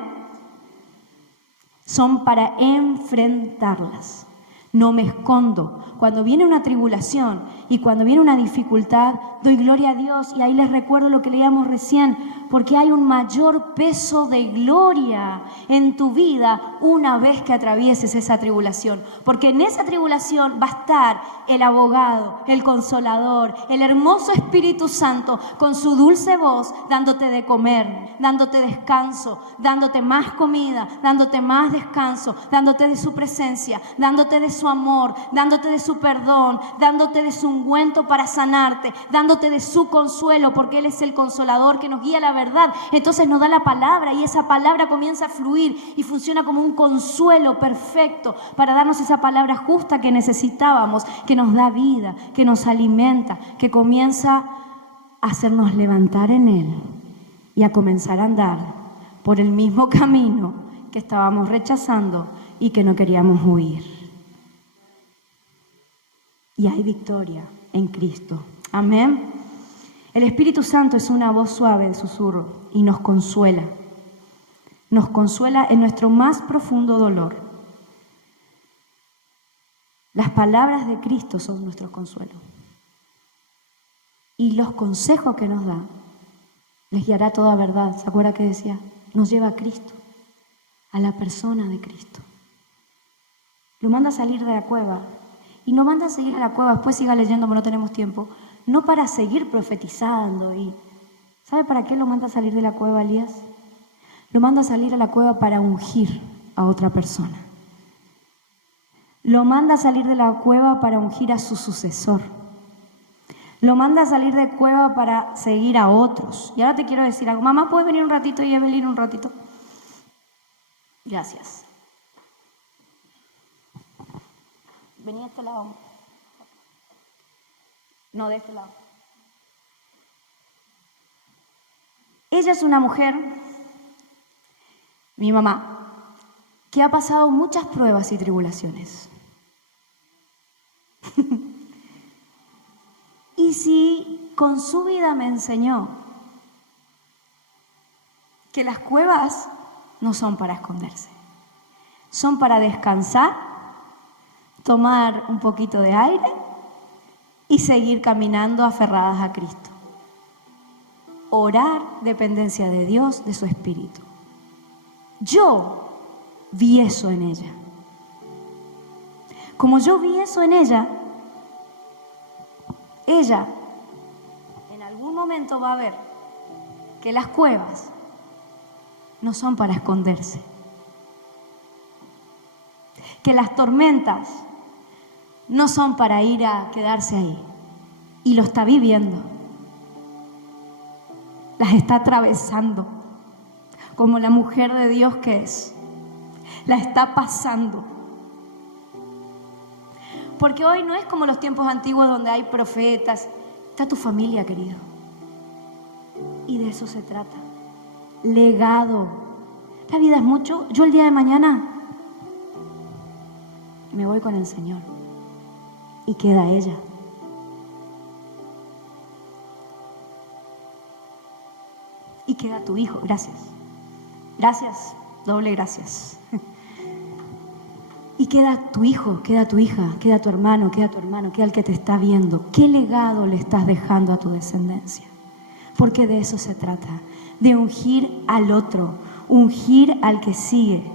Son para enfrentarlas. No me escondo. Cuando viene una tribulación y cuando viene una dificultad, doy gloria a Dios. Y ahí les recuerdo lo que leíamos recién, porque hay un mayor peso de gloria en tu vida una vez que atravieses esa tribulación. Porque en esa tribulación va a estar el abogado, el consolador, el hermoso Espíritu Santo con su dulce voz dándote de comer, dándote descanso, dándote más comida, dándote más descanso, dándote de su presencia, dándote de su amor, dándote de su perdón, dándote de su ungüento para sanarte, dándote de su consuelo, porque Él es el consolador que nos guía a la verdad. Entonces nos da la palabra y esa palabra comienza a fluir y funciona como un consuelo perfecto para darnos esa palabra justa que necesitábamos, que nos da vida, que nos alimenta, que comienza a hacernos levantar en Él y a comenzar a andar por el mismo camino que estábamos rechazando y que no queríamos huir. Y hay victoria en Cristo. Amén. El Espíritu Santo es una voz suave de susurro y nos consuela. Nos consuela en nuestro más profundo dolor. Las palabras de Cristo son nuestro consuelo. Y los consejos que nos da les guiará toda verdad. ¿Se acuerda que decía? Nos lleva a Cristo, a la persona de Cristo. Lo manda a salir de la cueva. Y no manda a seguir a la cueva, después siga leyendo porque no tenemos tiempo, no para seguir profetizando. ¿Sabe para qué lo manda a salir de la cueva, Elías? Lo manda a salir a la cueva para ungir a otra persona. Lo manda a salir de la cueva para ungir a su sucesor. Lo manda a salir de cueva para seguir a otros. Y ahora te quiero decir algo. Mamá, ¿puedes venir un ratito y Evelyn un ratito? Gracias. Vení a este lado. No, de este lado. Ella es una mujer, mi mamá, que ha pasado muchas pruebas y tribulaciones. Y si con su vida me enseñó que las cuevas no son para esconderse, son para descansar, tomar un poquito de aire y seguir caminando aferradas a Cristo. Orar, dependencia de Dios, de su Espíritu. Yo vi eso en ella. Como yo vi eso en ella en algún momento va a ver que las cuevas no son para esconderse, que las tormentas no son para ir a quedarse ahí. Y lo está viviendo. Las está atravesando como la mujer de Dios que es. La está pasando. Porque hoy no es como los tiempos antiguos donde hay profetas. Está tu familia, querido. Y de eso se trata. Legado. La vida es mucho. Yo el día de mañana me voy con el Señor. Y queda ella. Y queda tu hijo. Gracias. Gracias. Doble gracias. Y queda tu hijo, queda tu hija, queda tu hermano, queda el que te está viendo. ¿Qué legado le estás dejando a tu descendencia? Porque de eso se trata. De ungir al otro. Ungir al que sigue.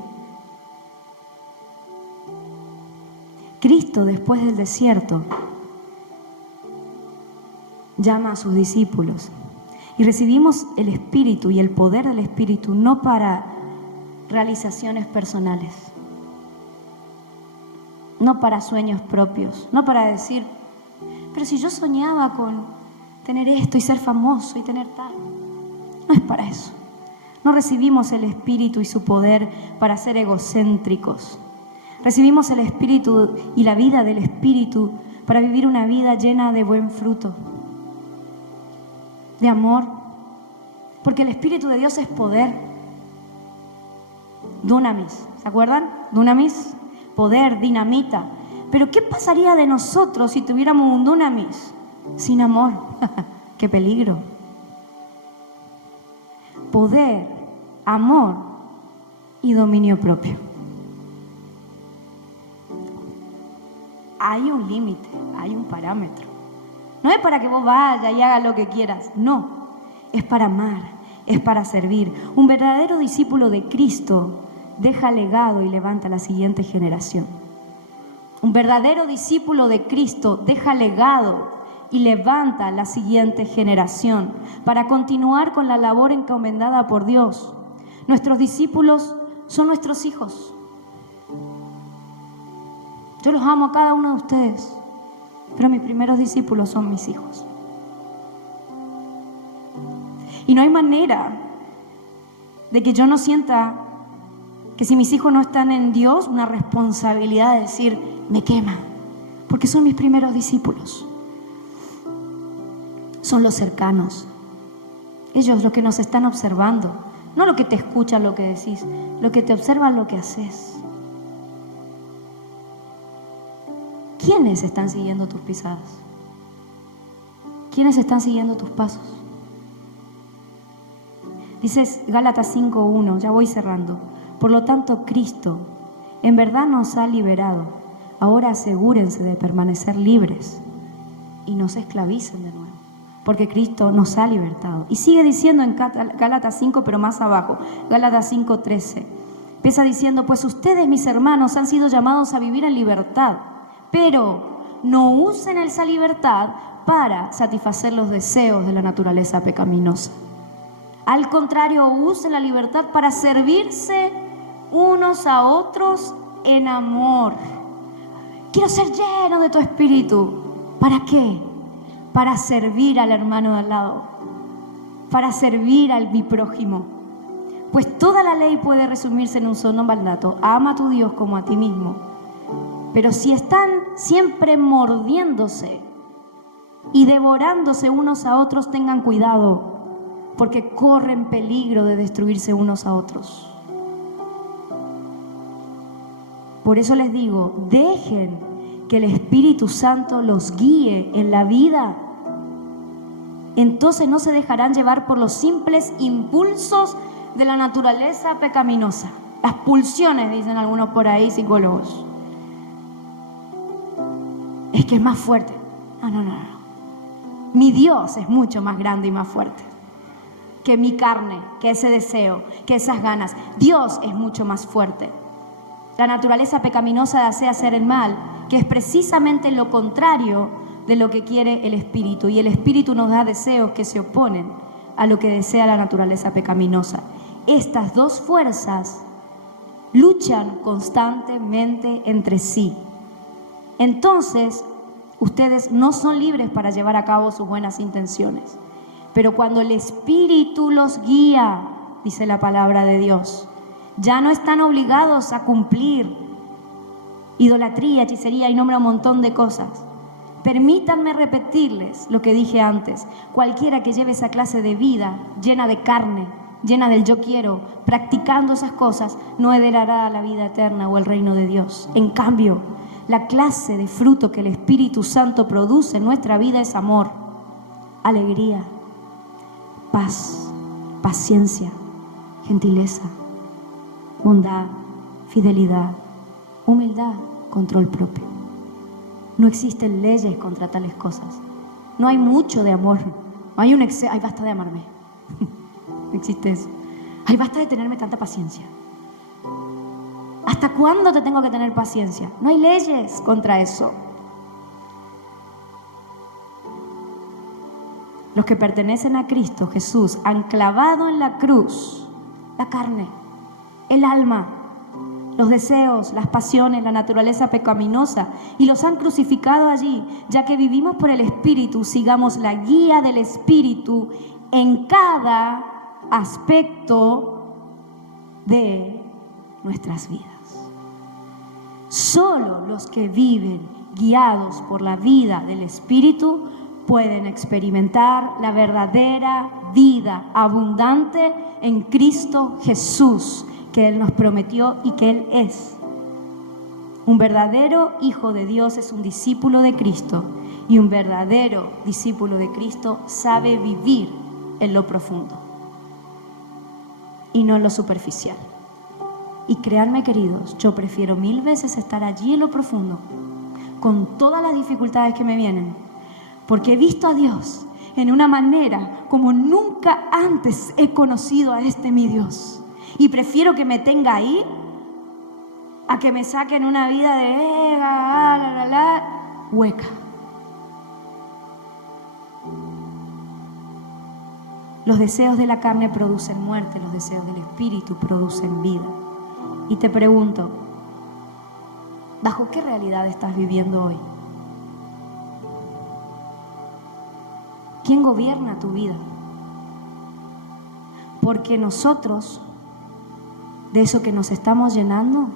Cristo, después del desierto, llama a sus discípulos. Y recibimos el Espíritu y el poder del Espíritu no para realizaciones personales, no para sueños propios, no para decir, pero si yo soñaba con tener esto y ser famoso y tener tal. No es para eso. No recibimos el Espíritu y su poder para ser egocéntricos. Recibimos el Espíritu y la vida del Espíritu para vivir una vida llena de buen fruto, de amor, porque el Espíritu de Dios es poder. Dunamis, ¿se acuerdan? Dunamis, poder, dinamita. Pero ¿qué pasaría de nosotros si tuviéramos un dunamis sin amor? ¡Qué peligro! Poder, amor y dominio propio. Hay un límite, hay un parámetro. No es para que vos vayas y hagas lo que quieras, no. Es para amar, es para servir. Un verdadero discípulo de Cristo deja legado y levanta a la siguiente generación. Un verdadero discípulo de Cristo deja legado y levanta a la siguiente generación para continuar con la labor encomendada por Dios. Nuestros discípulos son nuestros hijos. Yo los amo a cada uno de ustedes, pero mis primeros discípulos son mis hijos. Y no hay manera de que yo no sienta que si mis hijos no están en Dios, una responsabilidad de decir, me quema, porque son mis primeros discípulos. Son los cercanos. Ellos los que nos están observando, no lo que te escuchan lo que decís, lo que te observan lo que haces. ¿Quiénes están siguiendo tus pisadas? ¿Quiénes están siguiendo tus pasos? Dices Gálatas 5:1, ya voy cerrando. Por lo tanto, Cristo en verdad nos ha liberado. Ahora asegúrense de permanecer libres y no se esclavicen de nuevo, porque Cristo nos ha libertado. Y sigue diciendo en Gálatas 5, pero más abajo, Gálatas 5:13. Empieza diciendo, pues ustedes, mis hermanos, han sido llamados a vivir en libertad, pero no usen esa libertad para satisfacer los deseos de la naturaleza pecaminosa. Al contrario, usen la libertad para servirse unos a otros en amor. Quiero ser lleno de tu espíritu. ¿Para qué? Para servir al hermano de al lado, para servir al mi prójimo. Pues toda la ley puede resumirse en un solo mandato: ama a tu Dios como a ti mismo. Pero si están siempre mordiéndose y devorándose unos a otros, tengan cuidado, porque corren peligro de destruirse unos a otros. Por eso les digo, dejen que el Espíritu Santo los guíe en la vida. Entonces no se dejarán llevar por los simples impulsos de la naturaleza pecaminosa. Las pulsiones, dicen algunos por ahí, psicólogos. Es que es más fuerte. No. Mi Dios es mucho más grande y más fuerte que mi carne, que ese deseo, que esas ganas. Dios es mucho más fuerte. La naturaleza pecaminosa desea hacer el mal, que es precisamente lo contrario de lo que quiere el Espíritu. Y el Espíritu nos da deseos que se oponen a lo que desea la naturaleza pecaminosa. Estas dos fuerzas luchan constantemente entre sí. Entonces, ustedes no son libres para llevar a cabo sus buenas intenciones. Pero cuando el Espíritu los guía, dice la palabra de Dios, ya no están obligados a cumplir idolatría, hechicería y nombra un montón de cosas. Permítanme repetirles lo que dije antes. Cualquiera que lleve esa clase de vida llena de carne, llena del yo quiero, practicando esas cosas, no heredará la vida eterna o el reino de Dios. En cambio, la clase de fruto que el Espíritu Santo produce en nuestra vida es amor, alegría, paz, paciencia, gentileza, bondad, fidelidad, humildad, control propio. No existen leyes contra tales cosas. No hay mucho de amor. No hay un exceso. Ay, basta de amarme. No existe eso. Ay, basta de tenerme tanta paciencia. ¿Hasta cuándo te tengo que tener paciencia? No hay leyes contra eso. los que pertenecen a Cristo Jesús, han clavado en la cruz la carne, el alma, los deseos, las pasiones, la naturaleza pecaminosa, y los han crucificado allí. Ya que vivimos por el Espíritu, sigamos la guía del Espíritu en cada aspecto de nuestras vidas. Solo los que viven guiados por la vida del Espíritu pueden experimentar la verdadera vida abundante en Cristo Jesús, que Él nos prometió y que Él es. Un verdadero hijo de Dios es un discípulo de Cristo, y un verdadero discípulo de Cristo sabe vivir en lo profundo y no en lo superficial. Y créanme, queridos, yo prefiero 1000 veces estar allí en lo profundo, con todas las dificultades que me vienen, porque he visto a Dios en una manera como nunca antes he conocido a este mi Dios. Y prefiero que me tenga ahí a que me saquen una vida de hueca. Los deseos de la carne producen muerte, los deseos del Espíritu producen vida. Y te pregunto, ¿bajo qué realidad estás viviendo hoy? ¿Quién gobierna tu vida? Porque nosotros, de eso que nos estamos llenando,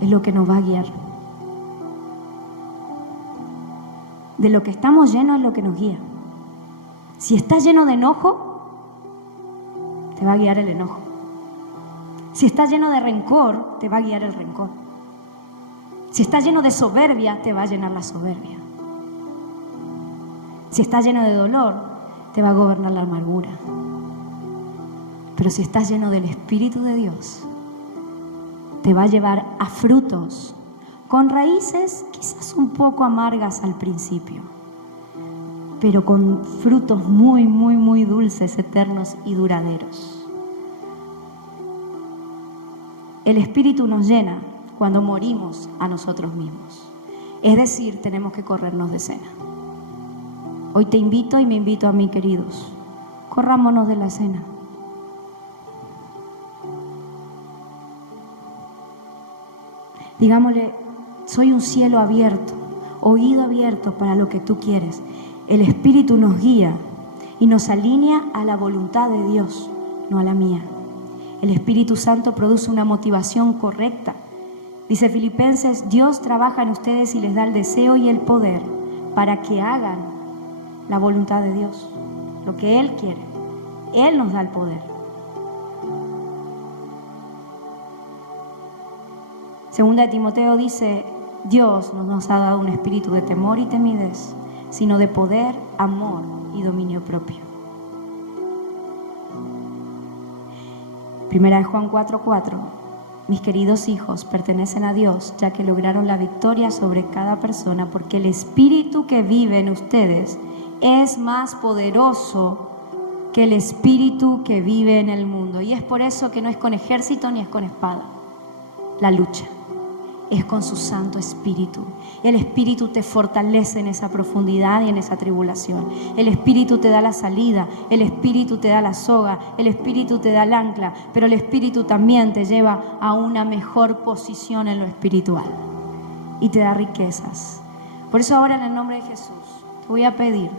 es lo que nos va a guiar. De lo que estamos llenos es lo que nos guía. Si estás lleno de enojo, te va a guiar el enojo. Si estás lleno de rencor, te va a guiar el rencor. Si estás lleno de soberbia, te va a llenar la soberbia. Si estás lleno de dolor, te va a gobernar la amargura. Pero si estás lleno del Espíritu de Dios, te va a llevar a frutos con raíces quizás un poco amargas al principio, pero con frutos muy, muy, muy dulces, eternos y duraderos. El Espíritu nos llena cuando morimos a nosotros mismos. Es decir, tenemos que corrernos de cena. Hoy te invito y me invito a mí, queridos, corrámonos de la cena. Digámosle, soy un cielo abierto, oído abierto para lo que tú quieres. El Espíritu nos guía y nos alinea a la voluntad de Dios, no a la mía. El Espíritu Santo produce una motivación correcta. Dice Filipenses, Dios trabaja en ustedes y les da el deseo y el poder para que hagan la voluntad de Dios, lo que Él quiere. Él nos da el poder. Segunda de Timoteo dice, Dios no nos ha dado un espíritu de temor y timidez, sino de poder, amor y dominio propio. Primera de Juan 4:4, mis queridos hijos pertenecen a Dios, ya que lograron la victoria sobre cada persona, porque el espíritu que vive en ustedes es más poderoso que el espíritu que vive en el mundo. Y es por eso que no es con ejército ni es con espada la lucha, es con su Santo Espíritu. El Espíritu te fortalece en esa profundidad y en esa tribulación. El Espíritu te da la salida, el Espíritu te da la soga, el Espíritu te da el ancla, pero el Espíritu también te lleva a una mejor posición en lo espiritual y te da riquezas. Por eso ahora, en el nombre de Jesús, te voy a pedir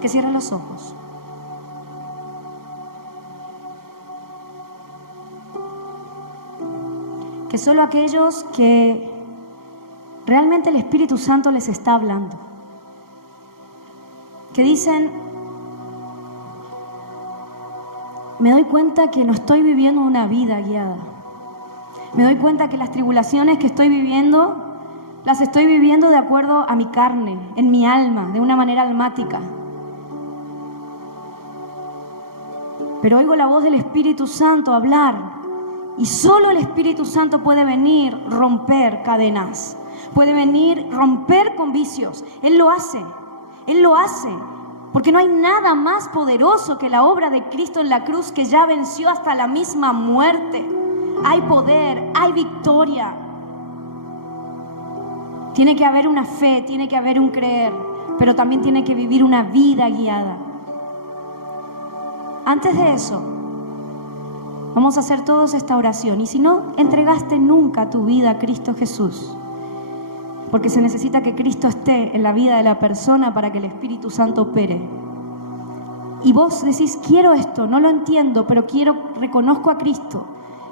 que cierres los ojos. Que solo aquellos que realmente el Espíritu Santo les está hablando, que dicen, me doy cuenta que no estoy viviendo una vida guiada. Me doy cuenta que las tribulaciones que estoy viviendo, las estoy viviendo de acuerdo a mi carne, en mi alma, de una manera almática. Pero oigo la voz del Espíritu Santo hablar. Y solo el Espíritu Santo puede venir, romper cadenas, puede venir, romper con vicios. Él lo hace, porque no hay nada más poderoso que la obra de Cristo en la cruz, que ya venció hasta la misma muerte. Hay poder, hay victoria. Tiene que haber una fe, tiene que haber un creer. pero también tiene que vivir una vida guiada. Antes de eso, vamos a hacer todos esta oración. Y si no entregaste nunca tu vida a Cristo Jesús, porque se necesita que Cristo esté en la vida de la persona para que el Espíritu Santo opere. Y vos decís, quiero esto, no lo entiendo, pero reconozco a Cristo,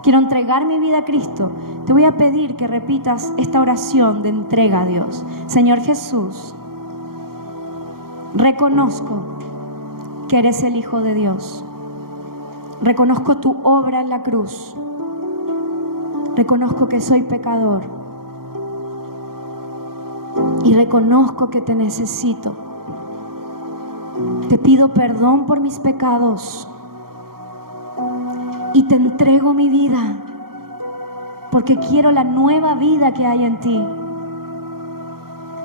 quiero entregar mi vida a Cristo. Te voy a pedir que repitas esta oración de entrega a Dios. Señor Jesús, reconozco que eres el Hijo de Dios. Reconozco tu obra en la cruz. Reconozco que soy pecador. Y reconozco que te necesito. Te pido perdón por mis pecados. Y te entrego mi vida, porque quiero la nueva vida que hay en ti.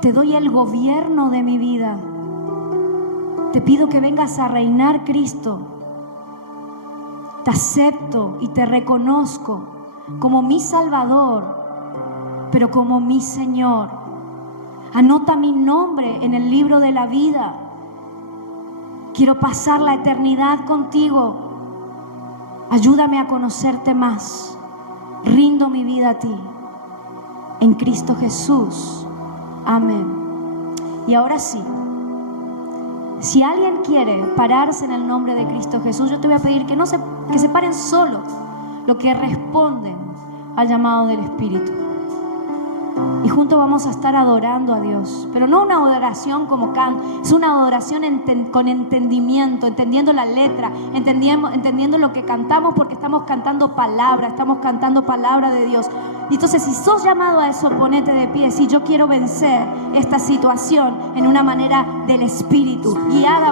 Te doy el gobierno de mi vida. Te pido que vengas a reinar, Cristo. Te acepto y te reconozco como mi Salvador, pero como mi Señor. Anota mi nombre en el libro de la vida. Quiero pasar la eternidad contigo. Ayúdame a conocerte más. Rindo mi vida a ti. En Cristo Jesús. Amén. Y ahora sí, si alguien quiere pararse en el nombre de Cristo Jesús, yo te voy a pedir que se paren solo los que responden al llamado del Espíritu. Y juntos vamos a estar adorando a Dios, pero no una adoración como canto, es una adoración con entendimiento, entendiendo la letra, entendiendo lo que cantamos, porque estamos cantando palabra de Dios. Y entonces, si sos llamado a eso, ponete de pie. Si yo quiero vencer esta situación en una manera del Espíritu, guiada